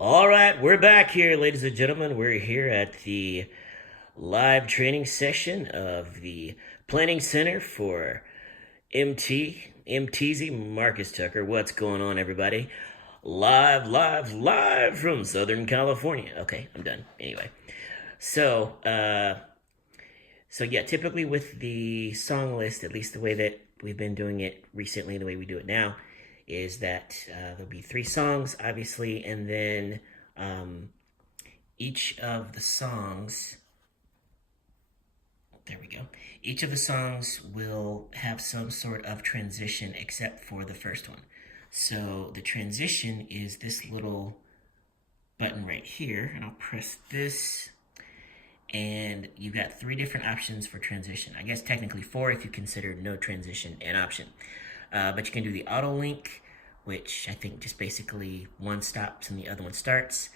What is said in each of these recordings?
All right, we're back here, ladies and gentlemen. We're here at the live training session of the Planning Center for MTZ Marcus Tucker. What's going on, everybody? Live from Southern California. Okay, I'm done. Anyway, so yeah, typically with the song list, at least the way that we've been doing it recently, the way we do it now, is that there'll be three songs, obviously, and then each of the songs, there we go, each of the songs will have some sort of transition except for the first one. So the transition is this little button right here, and I'll press this, and you've got three different options for transition. I guess technically four if you consider no transition an option. But you can do the auto link, which I think just basically one stops and the other one starts.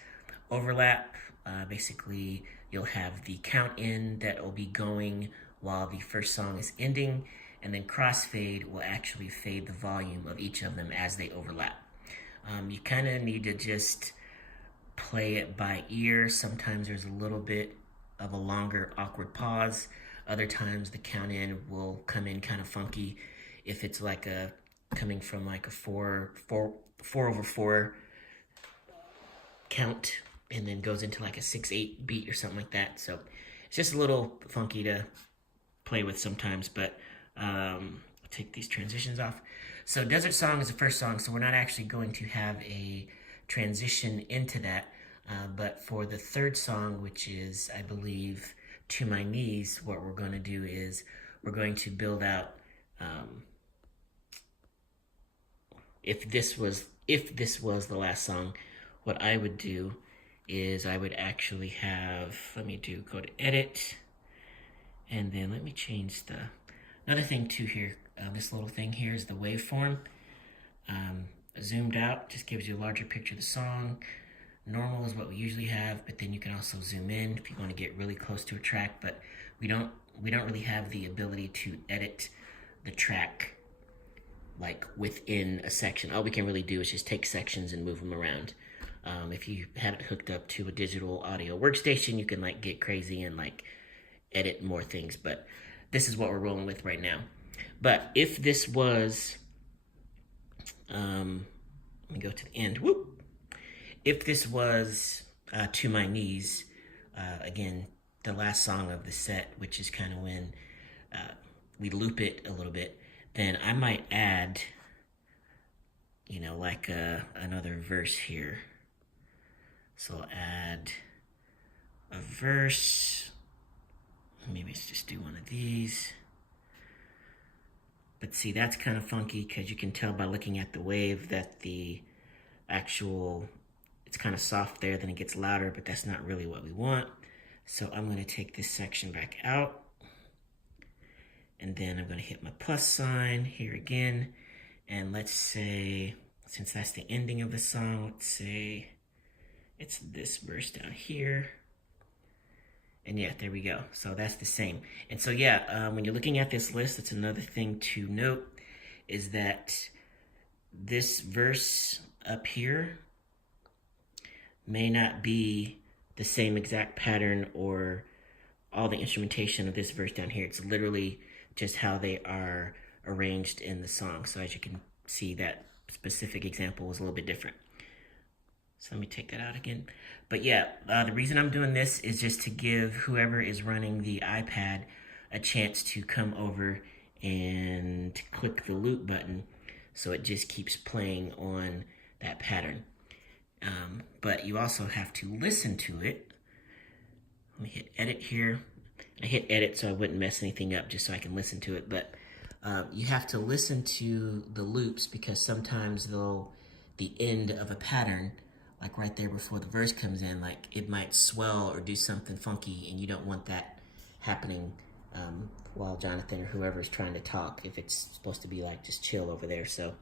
Overlap, basically you'll have the count in that will be going while the first song is ending, and then crossfade will actually fade the volume of each of them as they overlap. You kind of need to just play it by ear. Sometimes there's a little bit of a longer awkward pause. Other times the count in will come in kind of funky if it's like coming from like a four over four count and then goes into like a 6/8 beat or something like that. So it's just a little funky to play with sometimes, but I'll take these transitions off. So Desert Song is the first song, so we're not actually going to have a transition into that. But for the third song, which is, I believe, To My Knees, what we're going to do is we're going to build out, if this was the last song, what I would do is I would actually have, go to edit, and then let me change another thing too here. This little thing here is the waveform. Zoomed out just gives you a larger picture of the song. Normal is what we usually have, but then you can also zoom in if you want to get really close to a track, but we don't really have the ability to edit the track like within a section. All we can really do is just take sections and move them around. If you have it hooked up to a digital audio workstation, you can like get crazy and like edit more things, but this is what we're rolling with right now. But if this was, let me go to the end. Whoop. If this was To My Knees, again, the last song of the set, which is kind of when we loop it a little bit, then I might add, like another verse here. So I'll add a verse. Maybe let's just do one of these. But see, that's kind of funky because you can tell by looking at the wave that the actual, it's kind of soft there, then it gets louder, but that's not really what we want. So I'm going to take this section back out. And then I'm going to hit my plus sign here again. And let's say, since that's the ending of the song, let's say it's this verse down here. And yeah, there we go. So that's the same. And so yeah, when you're looking at this list, that's another thing to note, is that this verse up here may not be the same exact pattern or all the instrumentation of this verse down here. It's literally just how they are arranged in the song. So as you can see, that specific example was a little bit different. So let me take that out again. But yeah, the reason I'm doing this is just to give whoever is running the iPad a chance to come over and click the loop button, so it just keeps playing on that pattern. But you also have to listen to it. Let me hit edit here. I hit edit so I wouldn't mess anything up, just so I can listen to it. But you have to listen to the loops, because sometimes the end of a pattern, like right there before the verse comes in, like it might swell or do something funky, and you don't want that happening while Jonathan or whoever is trying to talk, if it's supposed to be like just chill over there. So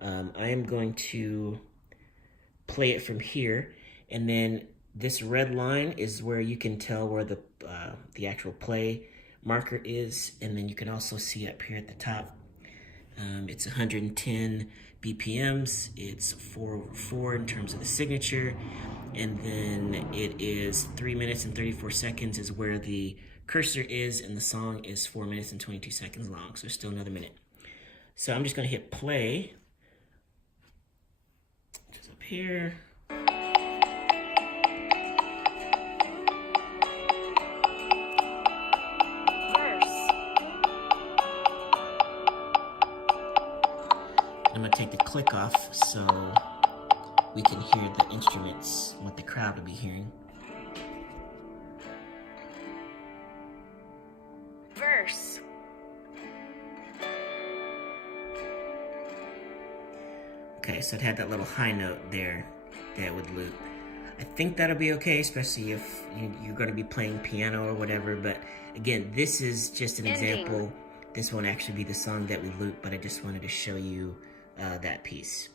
I am going to play it from here, and then this red line is where you can tell where the actual play marker is, and then you can also see up here at the top, it's 110 BPMs. It's 4/4 in terms of the signature. And then it is 3 minutes and 34 seconds is where the cursor is, and the song is 4 minutes and 22 seconds long. So still another minute. So I'm just gonna hit play. Just up here. I'm gonna take the click off so we can hear the instruments, what the crowd will be hearing. Verse. Okay, so it had that little high note there that would loop. I think that'll be okay, especially if you're going to be playing piano or whatever. But again, this is just an example. This won't actually be the song that we loop, but I just wanted to show you that piece.